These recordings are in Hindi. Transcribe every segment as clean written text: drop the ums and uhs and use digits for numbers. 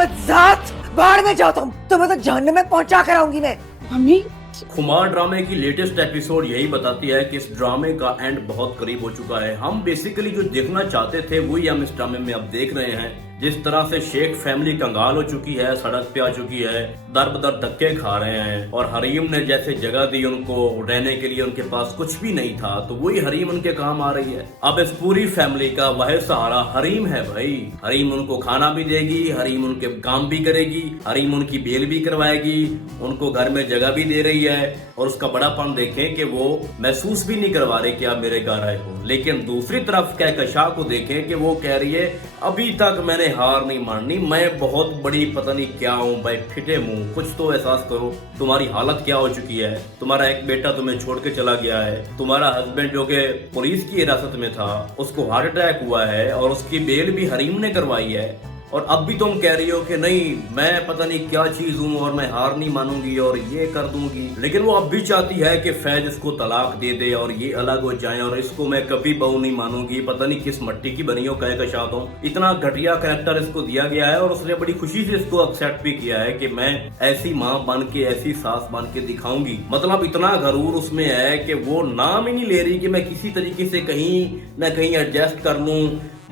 बदजात, बाहर में जाओ तुम्हें तो जहन्नम में पहुंचा कर आऊंगी मैं। मम्मी खुमार ड्रामे की लेटेस्ट एपिसोड यही बताती है कि इस ड्रामे का एंड बहुत करीब हो चुका है। हम बेसिकली जो देखना चाहते थे वही हम इस ड्रामे में अब देख रहे हैं। जिस तरह से शेख फैमिली कंगाल हो चुकी है, सड़क पे आ चुकी है, दर बदर धक्के खा रहे हैं, और हरीम ने जैसे जगह दी उनको रहने के लिए, उनके पास कुछ भी नहीं था, तो वही हरीम उनके काम आ रही है। अब इस पूरी फैमिली का वह सहारा हरीम है भाई। हरीम उनको खाना भी देगी, हरीम उनके काम भी करेगी, हरीम उनकी बेल भी करवाएगी, उनको घर में जगह भी दे रही है, और उसका बड़ापन देखें कि वो महसूस भी नहीं करवा रहे कि आप मेरे घर आए हो। लेकिन दूसरी तरफ कहकशां को देखें कि वो कह रही है अभी तक मैंने हार नहीं माननी, मैं बहुत बड़ी पता नहीं क्या हूँ भाई, फिटे मुंह, कुछ तो एहसास करो, तुम्हारी हालत क्या हो चुकी है। तुम्हारा एक बेटा तुम्हें छोड़ के चला गया है, तुम्हारा हस्बैंड जो कि पुलिस की हिरासत में था उसको हार्ट अटैक हुआ है, और उसकी बेल भी हरीम ने करवाई है, और अब भी तुम कह रही हो कि नहीं मैं पता नहीं क्या चीज हूँ और मैं हार नहीं मानूंगी और ये कर दूंगी। लेकिन वो अब भी चाहती है कि फैज इसको तलाक दे दे और ये अलग हो जाए, और इसको मैं कभी बहू नहीं मानूंगी। पता नहीं किस मट्टी की बनी हो कहकशां तो, इतना घटिया कैरेक्टर इसको दिया गया है, और उसने बड़ी खुशी से इसको एक्सेप्ट भी किया है कि मैं ऐसी माँ बन के, ऐसी सास बन के दिखाऊंगी। मतलब इतना गरूर उसमें है कि वो नाम ही नहीं ले रही कि मैं किसी तरीके से कहीं न कहीं एडजस्ट कर लूं,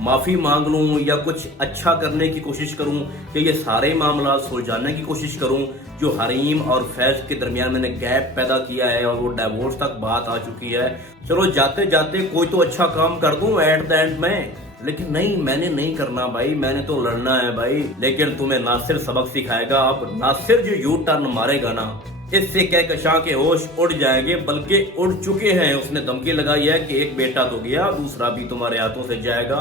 माफी मांग लूं, या कुछ अच्छा करने की कोशिश करूं, कि ये सारे मामला सुलझाने की कोशिश करूं जो हरीम और फैज के दरमियान मैंने गैप पैदा किया है, और वो डिवोर्स तक बात आ चुकी है। चलो जाते जाते कोई तो अच्छा काम कर दूं एट द एंड में, लेकिन नहीं, मैंने नहीं करना भाई, मैंने तो लड़ना है भाई। लेकिन तुम्हें नासिर सबक सिखाएगा। अब नासिर जो यू टर्न मारेगा ना, इससे कहकशां के होश उड़ जाएंगे, बल्कि उड़ चुके हैं। उसने धमकी लगाई है कि एक बेटा तो गया, दूसरा भी तुम्हारे हाथों से जाएगा।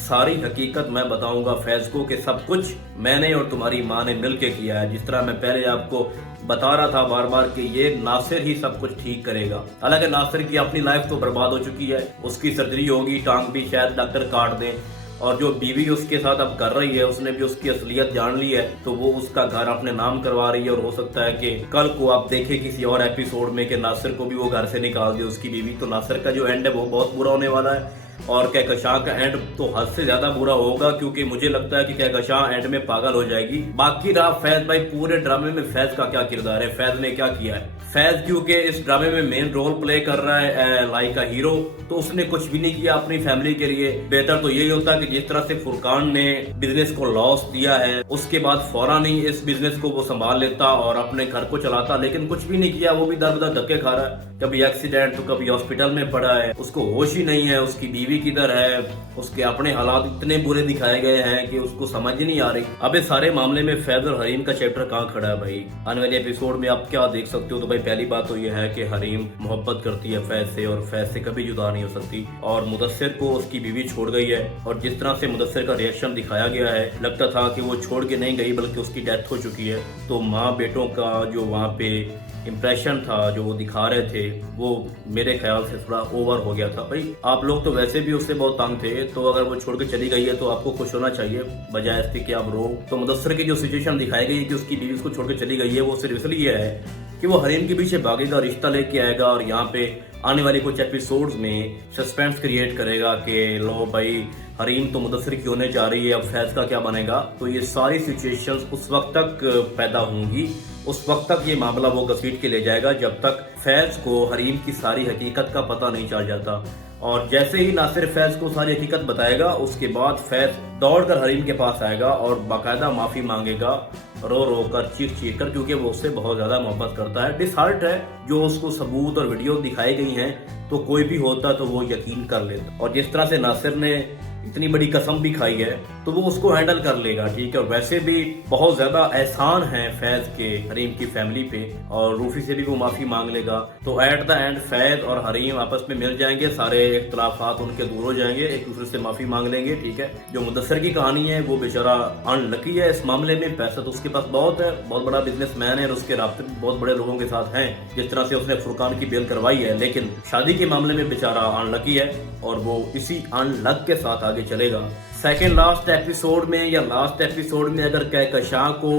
सारी हकीकत मैं बताऊंगा फैज को कि सब कुछ मैंने और तुम्हारी माँ ने मिलके किया है। जिस तरह मैं पहले आपको बता रहा था बार बार कि ये नासिर ही सब कुछ ठीक करेगा। हालांकि नासिर की अपनी लाइफ तो बर्बाद हो चुकी है, उसकी सर्जरी होगी, टांग भी शायद डॉक्टर काट दें, और जो बीवी उसके साथ अब कर रही है उसने भी उसकी असलियत जान ली है, तो वो उसका घर अपने नाम करवा रही है। और हो सकता है कि कल को आप देखें किसी और एपिसोड में कि नासिर को भी वो घर से निकाल दे उसकी बीवी। तो नासिर का जो एंड है वो बहुत बुरा होने वाला है, और कहकशां का एंड तो हद से ज्यादा बुरा होगा, क्योंकि मुझे लगता है कि कहकशां एंड में पागल हो जाएगी। बाकी रहा फैज भाई, पूरे ड्रामे में फैज का क्या किरदार है, फैज ने क्या किया है। फैज क्योंकि इस ड्रामे में मेन रोल प्ले कर रहा है लाइक अ हीरो, तो उसने कुछ भी नहीं किया अपनी फैमिली के लिए। बेहतर तो यही होता कि जिस तरह से फुरकान ने बिजनेस को लॉस दिया है, उसके बाद फौरन ही इस बिजनेस को वो संभाल लेता और अपने घर को चलाता, लेकिन कुछ भी नहीं किया। वो भी दर बदर धक्के खा रहा है, कभी एक्सीडेंट तो कभी हॉस्पिटल में पड़ा है, उसको होश ही नहीं है, उसकी बीवी किधर है, उसके अपने हालात इतने बुरे दिखाए गए हैं कि उसको समझ ही नहीं आ रही। अब इस सारे मामले में फैज और हरीम का चैप्टर कहाँ खड़ा है भाई, आने वाले एपिसोड में आप क्या देख सकते हो। तो भाई पहली बात तो यह है कि हरीम मोहब्बत करती है फैज से, और फैज से कभी जुदा नहीं हो सकती, और मुदस्सिर को उसकी बीवी छोड़ गई है। और जिस तरह से मुदस्सिर का रिएक्शन दिखाया गया है, लगता था कि वो छोड़ के नहीं गई बल्कि उसकी डेथ हो चुकी है। तो माँ बेटों का जो वहाँ पे इम्प्रेशन था, जो वो दिखा रहे थे, वो मेरे ख्याल से थोड़ा ओवर हो गया था। भाई आप लोग तो वैसे भी उससे बहुत तंग थे, तो अगर वो छोड़ के चली गई है तो आपको खुश होना चाहिए, बजाय इसके कि आप रो। तो मुदस्सिर की जो सिचुएशन दिखाई गई है कि उसकी बीवी उसको छोड़ के चली गई है, वो सिर्फ इसलिए ये है कि वो हरीम के पीछे भागेगा, रिश्ता लेके आएगा, और यहाँ पे आने वाले कुछ एपिसोड्स में सस्पेंस क्रिएट करेगा कि लो भाई हरीम तो मुदस्सिर की होने जा रही है, अब फैज का क्या बनेगा। तो ये सारी सिचुएशंस उस वक्त तक पैदा होंगी, उस वक्त तक ये मामला वो घसीट के ले जाएगा जब तक फैज को हरीम की सारी हकीकत का पता नहीं चल जाता। और जैसे ही नासिर फैज को सारी हकीकत बताएगा, उसके बाद फैज दौड़कर हरीम के पास आएगा और बाकायदा माफी मांगेगा, रो रो कर, चीख चीख कर, क्योंकि वो उससे बहुत ज्यादा मोहब्बत करता है। डिसहार्ट है जो उसको सबूत और वीडियो दिखाई गई हैं, तो कोई भी होता तो वो यकीन कर लेता। और जिस तरह से नासिर ने इतनी बड़ी कसम भी खाई है, तो वो उसको हैंडल कर लेगा, ठीक है। और वैसे भी बहुत ज्यादा एहसान है फैज के हरीम की फैमिली पे, और रूफी से भी वो माफी मांग लेगा। तो एट द एंड फैज और हरीम आपस में मिल जाएंगे, सारे इख्तलाफात उनके दूर हो जाएंगे, एक दूसरे से माफी मांग लेंगे, ठीक है। जो मुदस्सिर की कहानी है वो बेचारा अनलकी है इस मामले में, पैसा तो उसके पास बहुत है, बहुत बड़ा बिजनेसमैन है, और उसके राब्ते बहुत बड़े लोगों के साथ हैं, जिस तरह से उसने फुरकान की बेल करवाई है। लेकिन शादी के मामले में बेचारा अनलकी है, और वो इसी अनलक के साथ आगे चलेगा। सेकेंड लास्ट एपिसोड में या लास्ट एपिसोड में अगर कहकशां को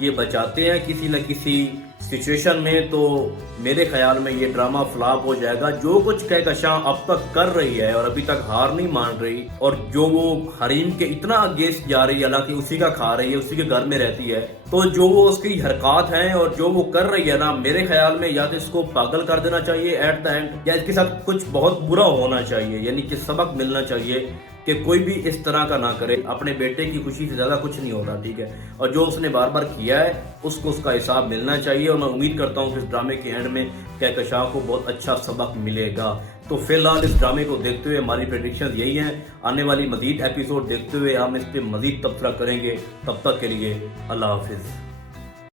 ये बचाते हैं किसी न किसी सिचुएशन में, तो मेरे ख्याल में ये ड्रामा फ्लॉप हो जाएगा। जो कुछ कहकशां अब तक कर रही है और अभी तक हार नहीं मान रही, और जो वो हरीम के इतना अगेंस्ट जा रही है, हालांकि उसी का खा रही है, उसी के घर में रहती है, तो जो वो उसकी हरकत हैं और जो वो कर रही है ना, मेरे ख्याल में या तो इसको पागल कर देना चाहिए एट द एंड, या इसके साथ कुछ बहुत बुरा होना चाहिए, यानी कि सबक मिलना चाहिए कि कोई भी इस तरह का ना करे। अपने बेटे की खुशी से ज्यादा कुछ नहीं होता, ठीक है। और जो उसने बार बार किया है उसको उसका हिसाब मिलना चाहिए, और मैं उम्मीद करता हूँ कि इस ड्रामे के एंड में कहकशां को बहुत अच्छा सबक मिलेगा। तो फिलहाल इस ड्रामे को देखते हुए हमारी प्रेडिक्शंस यही हैं। आने वाली मजीद एपिसोड देखते हुए हम इस पर मजीद तबसरा करेंगे। तब तक के लिए अल्लाह हाफिज।